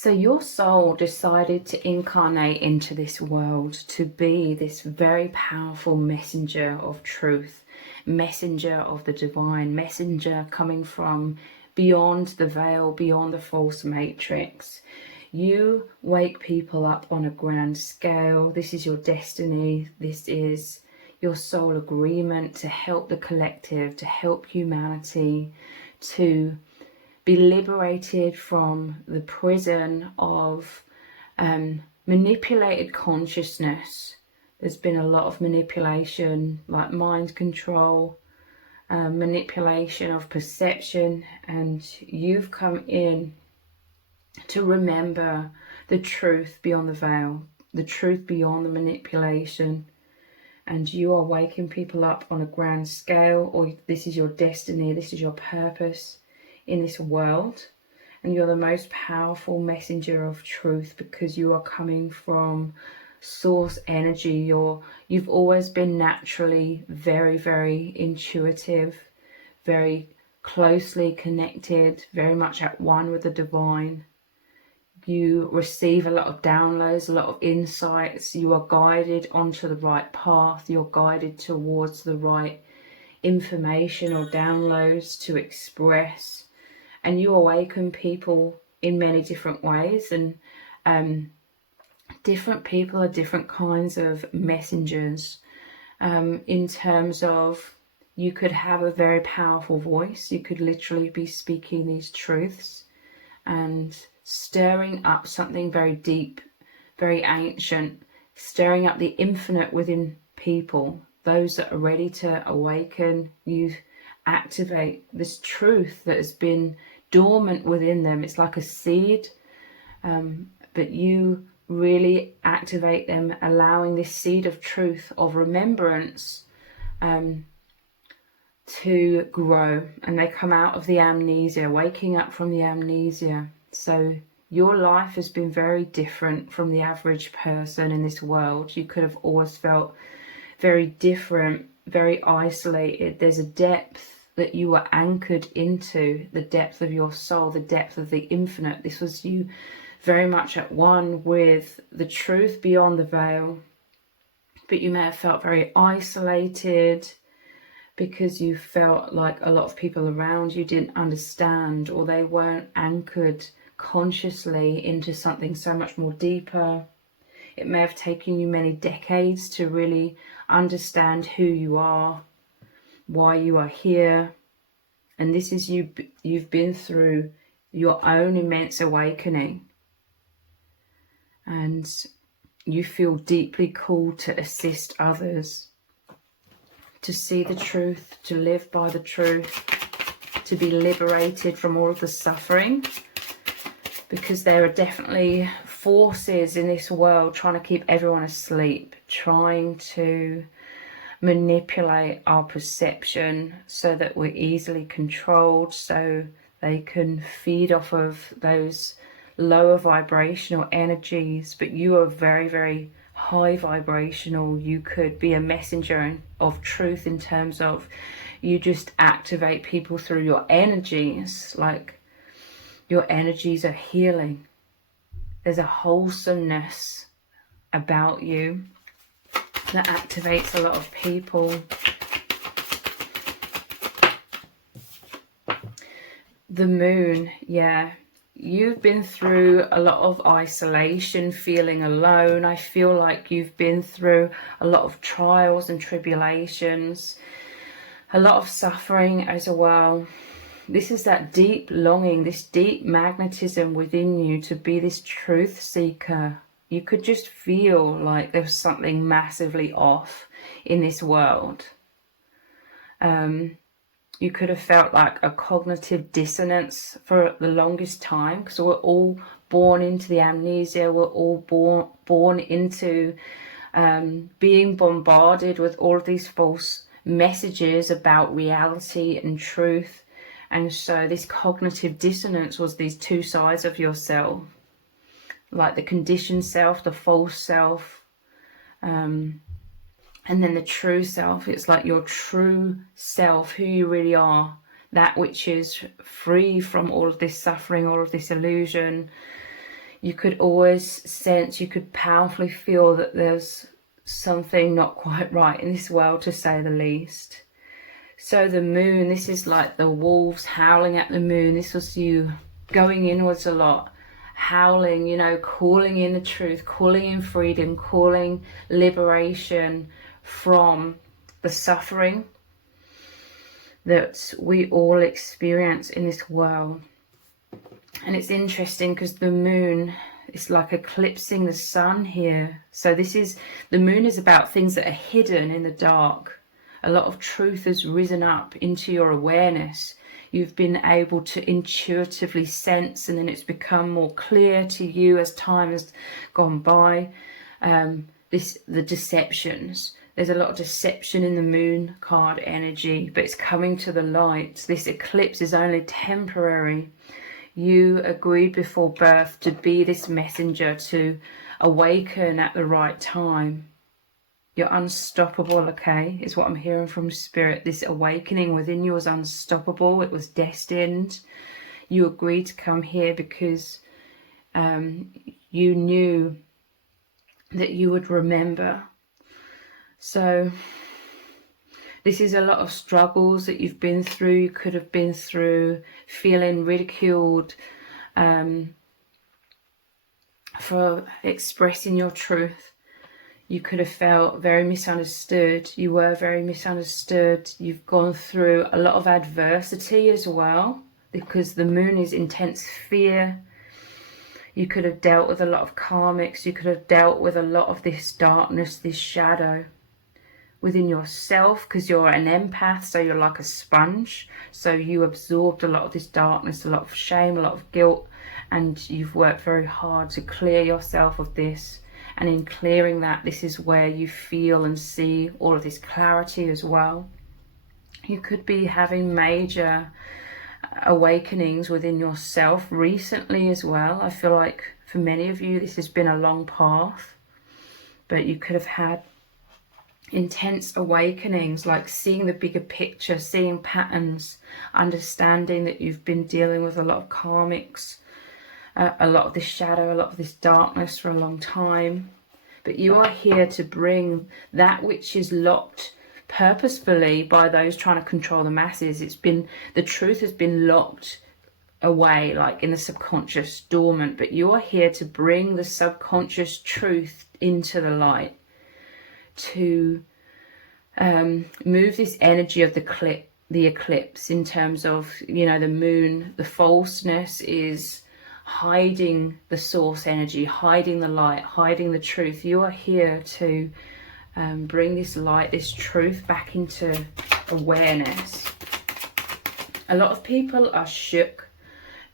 So your soul decided to incarnate into this world to be this very powerful messenger of truth, messenger of the divine, messenger coming from beyond the veil, beyond the false matrix. You wake people up on a grand scale. This is your destiny. This is your soul agreement to help the collective, to help humanity, to be liberated from the prison of manipulated consciousness. There's been a lot of manipulation, like mind control, manipulation of perception, and you've come in to remember the truth beyond the veil, the truth beyond the manipulation. And you are waking people up on a grand scale, or this is your destiny, this is your purpose in this world, and you're the most powerful messenger of truth because you are coming from source energy. You've always been naturally very, very intuitive, very closely connected, very much at one with the divine. You receive a lot of downloads, a lot of insights. You are guided onto the right path. You're guided towards the right information or downloads to express. And you awaken people in many different ways, and different people are different kinds of messengers. In terms of, you could have a very powerful voice. You could literally be speaking these truths and stirring up something very deep, very ancient, stirring up the infinite within people. Those that are ready to awaken, you activate this truth that has been dormant within them. It's like a seed, but you really activate them, allowing this seed of truth, of remembrance, to grow, and they come out of the amnesia, waking up from the amnesia. So your life has been very different from the average person in this world. You could have always felt very different, very isolated. There's a depth that you were anchored into, the depth of your soul, the depth of the infinite. This was you very much at one with the truth beyond the veil, but you may have felt very isolated because you felt like a lot of people around you didn't understand, or they weren't anchored consciously into something so much more deeper. It may have taken you many decades to really understand who you are, why you are here. And this is you've been through your own immense awakening, and you feel deeply called to assist others, to see the truth, to live by the truth, to be liberated from all of the suffering, because there are definitely forces in this world trying to keep everyone asleep, trying to manipulate our perception so that we're easily controlled, so they can feed off of those lower vibrational energies. But you are very, very high vibrational. You could be a messenger of truth in terms of you just activate people through your energies, like your energies are healing. There's a wholesomeness about you that activates a lot of people. The moon, yeah. You've been through a lot of isolation, feeling alone. I feel like you've been through a lot of trials and tribulations, a lot of suffering as well. This is that deep longing, this deep magnetism within you to be this truth seeker. You could just feel like there's something massively off in this world. You could have felt like a cognitive dissonance for the longest time, because we're all born into the amnesia. We're all born into being bombarded with all of these false messages about reality and truth. And so this cognitive dissonance was these two sides of yourself, like the conditioned self, the false self, and then the true self. It's like your true self, who you really are, that which is free from all of this suffering, all of this illusion. You could always sense, you could powerfully feel that there's something not quite right in this world, to say the least. So the moon, this is like the wolves howling at the moon. This was you going inwards a lot, howling, you know, calling in the truth, calling in freedom, calling liberation from the suffering that we all experience in this world. And it's interesting because the moon is like eclipsing the sun here. So this is, the moon is about things that are hidden in the dark. A lot of truth has risen up into your awareness. You've been able to intuitively sense, and then it's become more clear to you as time has gone by. The deceptions. There's a lot of deception in the moon card energy, but it's coming to the light. This eclipse is only temporary. You agreed before birth to be this messenger, to awaken at the right time. You're unstoppable, okay, is what I'm hearing from Spirit. This awakening within you was unstoppable. It was destined. You agreed to come here because you knew that you would remember. So this is a lot of struggles that you've been through. You could have been through feeling ridiculed for expressing your truth. You could have felt very misunderstood. You were very misunderstood. You've gone through a lot of adversity as well, because the moon is intense fear. You could have dealt with a lot of karmics. You could have dealt with a lot of this darkness, this shadow within yourself, because you're an empath, so you're like a sponge. So you absorbed a lot of this darkness, a lot of shame, a lot of guilt, and you've worked very hard to clear yourself of this. And in clearing that, this is where you feel and see all of this clarity as well. You could be having major awakenings within yourself recently as well. I feel like for many of you, this has been a long path, but you could have had intense awakenings, like seeing the bigger picture, seeing patterns, understanding that you've been dealing with a lot of karmics, a lot of this shadow, a lot of this darkness for a long time. But you are here to bring that which is locked purposefully by those trying to control the masses. It's been, the truth has been locked away, like in the subconscious, dormant, but you are here to bring the subconscious truth into the light, to move this energy of the eclipse, in terms of, you know, the moon. The falseness is hiding the source energy, hiding the light, hiding the truth. You are here to bring this light, this truth back into awareness. A lot of people are shook.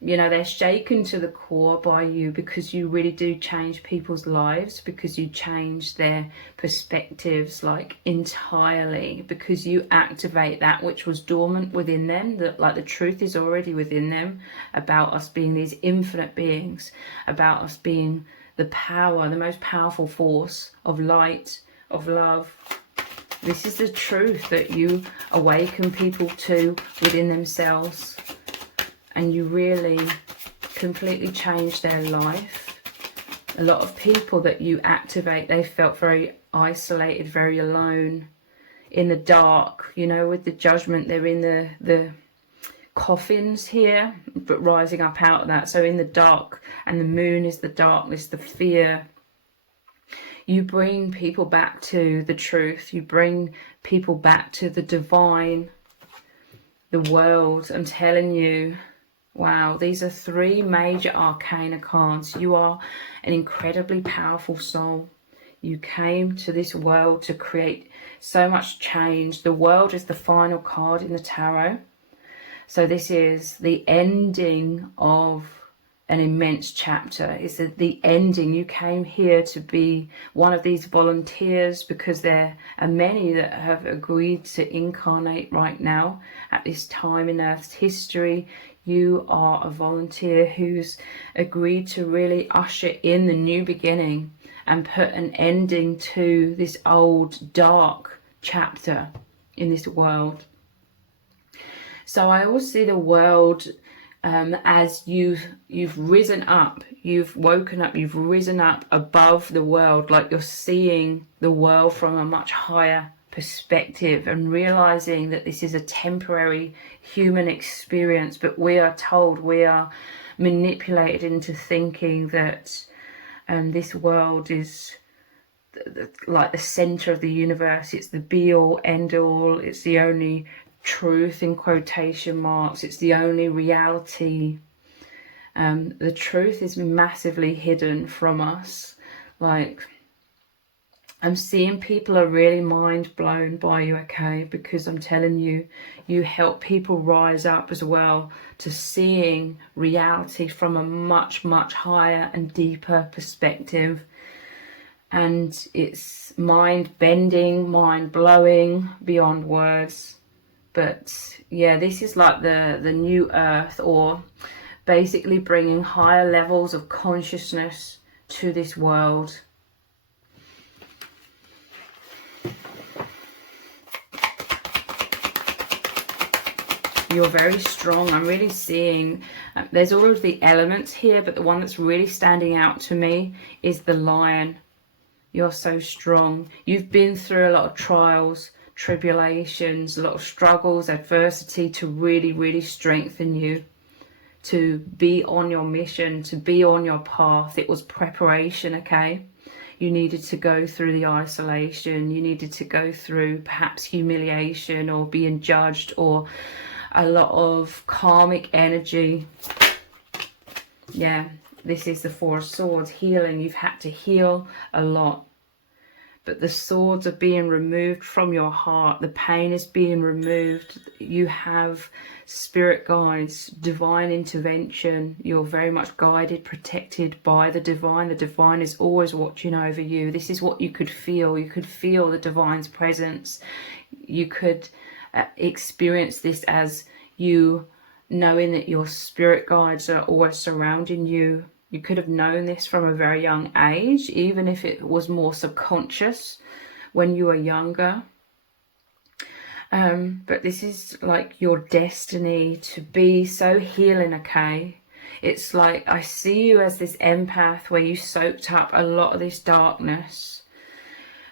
You know, they're shaken to the core by you, because you really do change people's lives, because you change their perspectives, like entirely, because you activate that which was dormant within them, that like the truth is already within them about us being these infinite beings, about us being the power, the most powerful force of light, of love. This is the truth that you awaken people to within themselves. And you really completely change their life. A lot of people that you activate, they felt very isolated, very alone, in the dark. You know, with the judgment, they're in the coffins here, but rising up out of that. So in the dark, and the moon is the darkness, the fear. You bring people back to the truth. You bring people back to the divine, the world. I'm telling you. Wow, these are three major arcana cards. You are an incredibly powerful soul. You came to this world to create so much change. The world is the final card in the tarot. So this is the ending of an immense chapter. It's the ending. You came here to be one of these volunteers, because there are many that have agreed to incarnate right now at this time in Earth's history. You are a volunteer who's agreed to really usher in the new beginning and put an ending to this old dark chapter in this world. So I always see the world as you've risen up, you've woken up, you've risen up above the world, like you're seeing the world from a much higher perspective and realizing that this is a temporary human experience, but we are told, we are manipulated into thinking that this world is like the center of the universe. It's the be all end all. It's the only truth in quotation marks. It's the only reality. The truth is massively hidden from us. Like, I'm seeing people are really mind blown by you, okay? Because I'm telling you, you help people rise up as well to seeing reality from a much, much higher and deeper perspective. And it's mind bending, mind blowing beyond words. But yeah, this is like the new earth, or basically bringing higher levels of consciousness to this world. You're very strong. I'm really seeing, there's all of the elements here, but the one that's really standing out to me is the lion. You're so strong. You've been through a lot of trials, tribulations, a lot of struggles, adversity to really, really strengthen you to be on your mission, to be on your path. It was preparation, okay? You needed to go through the isolation. You needed to go through perhaps humiliation or being judged or a lot of karmic energy. Yeah, this is the Four of Swords, healing. You've had to heal a lot. But the swords are being removed from your heart. The pain is being removed. You have spirit guides, divine intervention. You're very much guided, protected by the divine. The divine is always watching over you. This is what you could feel. You could feel the divine's presence. You could experience this as you knowing that your spirit guides are always surrounding you. You could have known this from a very young age, even if it was more subconscious when you were younger. But this is like your destiny to be so healing, okay? It's like I see you as this empath where you soaked up a lot of this darkness,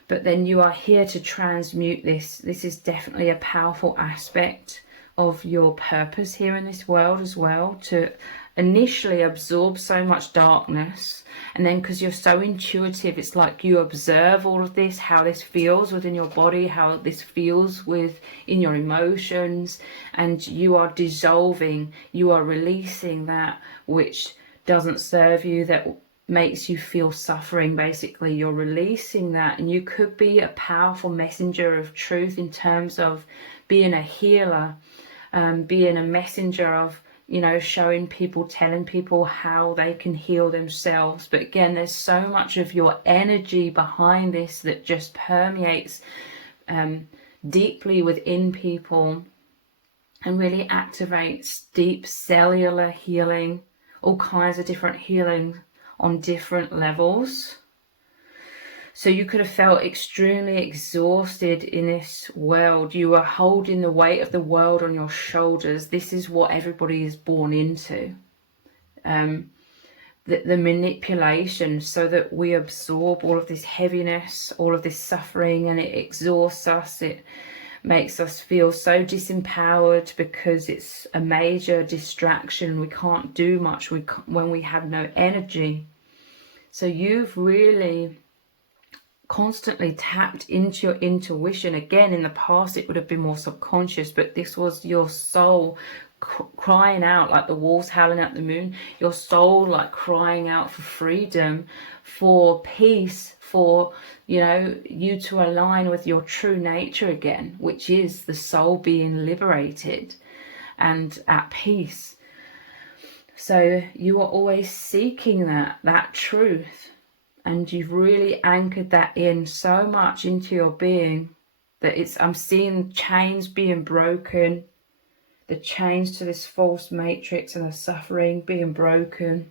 but then you are here to transmute this. This is definitely a powerful aspect of your purpose here in this world as well, to initially absorb so much darkness, and then because you're so intuitive, it's like you observe all of this, how this feels within your body, how this feels in your emotions, and you are dissolving, you are releasing that which doesn't serve you, that makes you feel suffering. Basically, you're releasing that, and you could be a powerful messenger of truth in terms of being a healer, being a messenger of, you know, showing people, telling people how they can heal themselves. But again, there's so much of your energy behind this that just permeates deeply within people and really activates deep cellular healing, all kinds of different healing on different levels. So you could have felt extremely exhausted in this world. You are holding the weight of the world on your shoulders. This is what everybody is born into. The manipulation, so that we absorb all of this heaviness, all of this suffering, and it exhausts us. It makes us feel so disempowered because it's a major distraction. We can't do much when we have no energy. So you've really constantly tapped into your intuition. Again, in the past it would have been more subconscious, but this was your soul crying out, like the wolves howling at the moon, your soul like crying out for freedom, for peace, for, you know, you to align with your true nature again, which is the soul being liberated and at peace. So you are always seeking that truth. And you've really anchored that in so much into your being that I'm seeing chains being broken, the chains to this false matrix and the suffering being broken.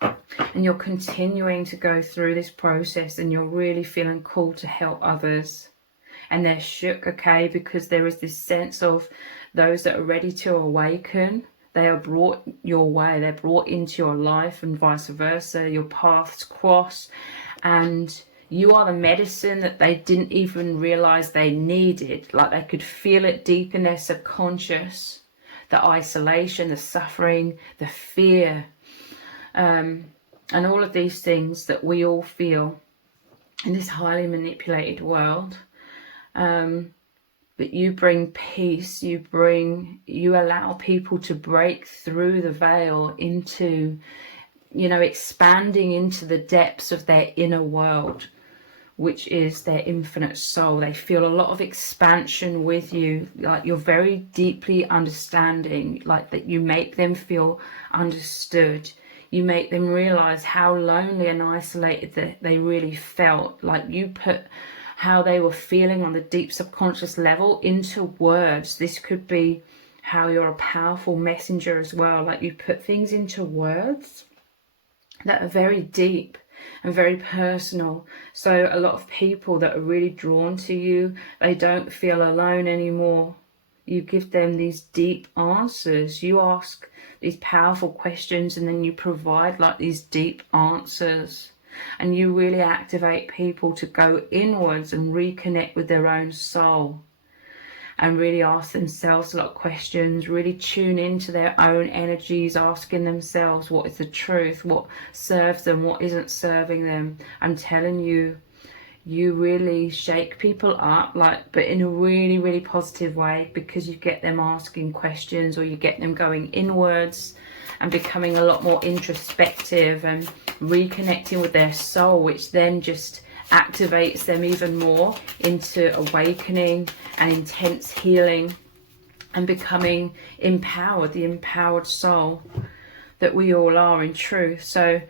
And you're continuing to go through this process, and you're really feeling called to help others. And they're shook, okay, because there is this sense of those that are ready to awaken, They are brought your way. They're brought into your life and vice versa. Your paths cross, and you are the medicine that they didn't even realize they needed. Like they could feel it deep in their subconscious. The isolation, the suffering, the fear, and all of these things that we all feel in this highly manipulated world. But you bring peace, you allow people to break through the veil into, expanding into the depths of their inner world, which is their infinite soul. They feel a lot of expansion with you, like you're very deeply understanding, like that you make them feel understood. You make them realize how lonely and isolated that they really felt. Like you put how they were feeling on the deep subconscious level into words. This could be how you're a powerful messenger as well. Like you put things into words that are very deep and very personal. So a lot of people that are really drawn to you, they don't feel alone anymore. You give them these deep answers. You ask these powerful questions and then you provide like these deep answers. And you really activate people to go inwards and reconnect with their own soul and really ask themselves a lot of questions, really tune into their own energies, asking themselves what is the truth, what serves them, what isn't serving them. I'm telling you, you really shake people up, but in a really, really positive way, because you get them asking questions, or you get them going inwards and becoming a lot more introspective and reconnecting with their soul, which then just activates them even more into awakening and intense healing and becoming empowered, the empowered soul that we all are in truth. So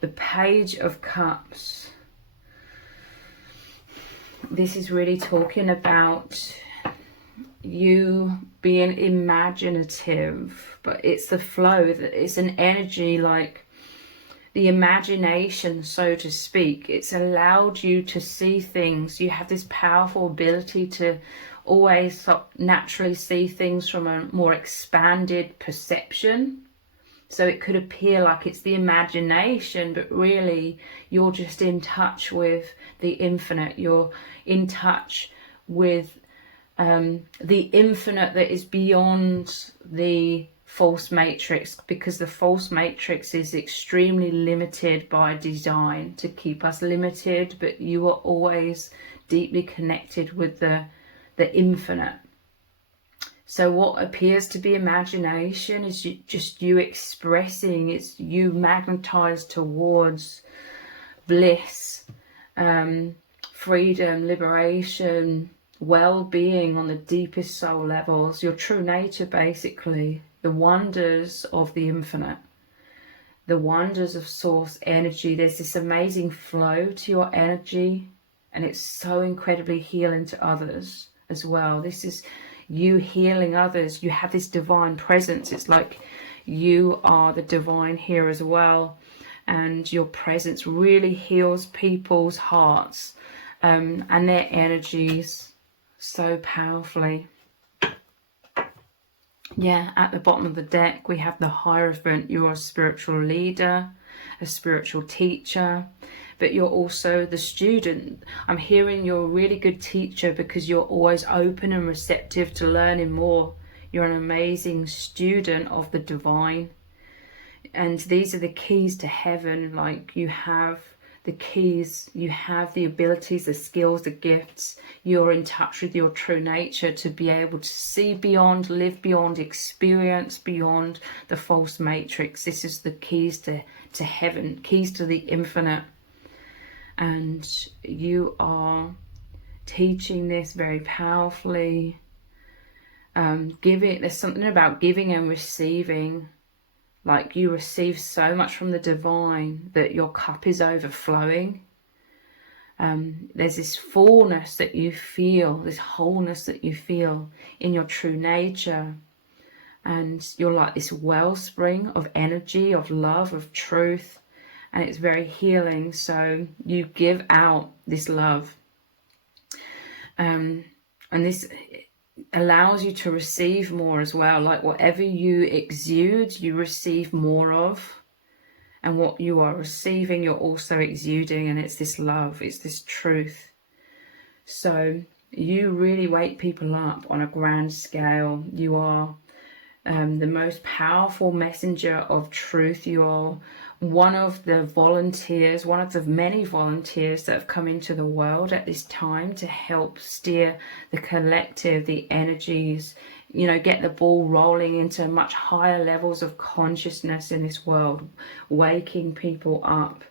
the Page of Cups, this is really talking about you being imaginative, but it's the flow, it's an energy, like the imagination, so to speak. It's allowed you to see things. You have this powerful ability to always naturally see things from a more expanded perception. So it could appear like it's the imagination, but really you're just in touch with the infinite. You're in touch with the infinite that is beyond the false matrix, because the false matrix is extremely limited by design to keep us limited, but you are always deeply connected with the infinite. So what appears to be imagination is just you expressing, it's you magnetized towards bliss, freedom, liberation, well-being on the deepest soul levels, your true nature, basically, the wonders of the infinite, the wonders of source energy. There's this amazing flow to your energy, and it's so incredibly healing to others as well. This is you healing others. You have this divine presence. It's like you are the divine here as well, and your presence really heals people's hearts and their energies so powerfully. Yeah, at the bottom of the deck we have the Hierophant. You're a spiritual leader, a spiritual teacher, but you're also the student. I'm hearing you're a really good teacher because you're always open and receptive to learning more. You're an amazing student of the divine, and these are the keys to heaven. Like you have the keys, you have the abilities, the skills, the gifts. You're in touch with your true nature to be able to see beyond, live beyond, experience beyond the false matrix. This is the keys to heaven, keys to the infinite. And you are teaching this very powerfully. There's something about giving and receiving. Like you receive so much from the divine that your cup is overflowing. There's this fullness that you feel, this wholeness that you feel in your true nature. And you're like this wellspring of energy, of love, of truth. And it's very healing. So you give out this love. And this, allows you to receive more as well. Like whatever you exude, you receive more of. And what you are receiving, you're also exuding. And it's this love, it's this truth. So you really wake people up on a grand scale. You are the most powerful messenger of truth. You are one of the volunteers, one of the many volunteers that have come into the world at this time to help steer the collective, the energies, you know, get the ball rolling into much higher levels of consciousness in this world, waking people up.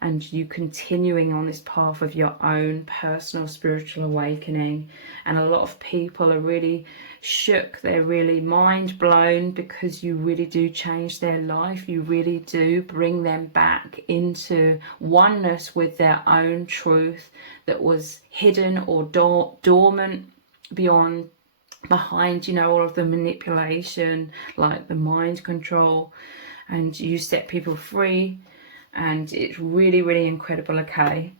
And you continuing on this path of your own personal spiritual awakening. And a lot of people are really shook, they're really mind blown, because you really do change their life. You really do bring them back into oneness with their own truth that was hidden or dormant behind, you know, all of the manipulation, like the mind control. And you set people free. And it's really, really incredible, okay?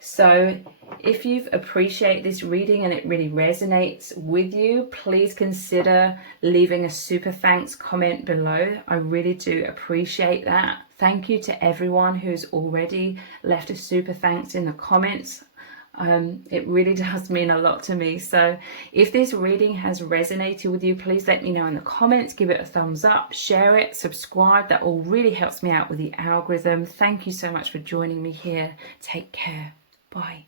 So if you've appreciated this reading and it really resonates with you, please consider leaving a super thanks comment below. I really do appreciate that. Thank you to everyone who's already left a super thanks in the comments. It really does mean a lot to me. So if this reading has resonated with you, please let me know in the comments. Give it a thumbs up, share it, subscribe. That all really helps me out with the algorithm. Thank you so much for joining me here. Take care. Bye.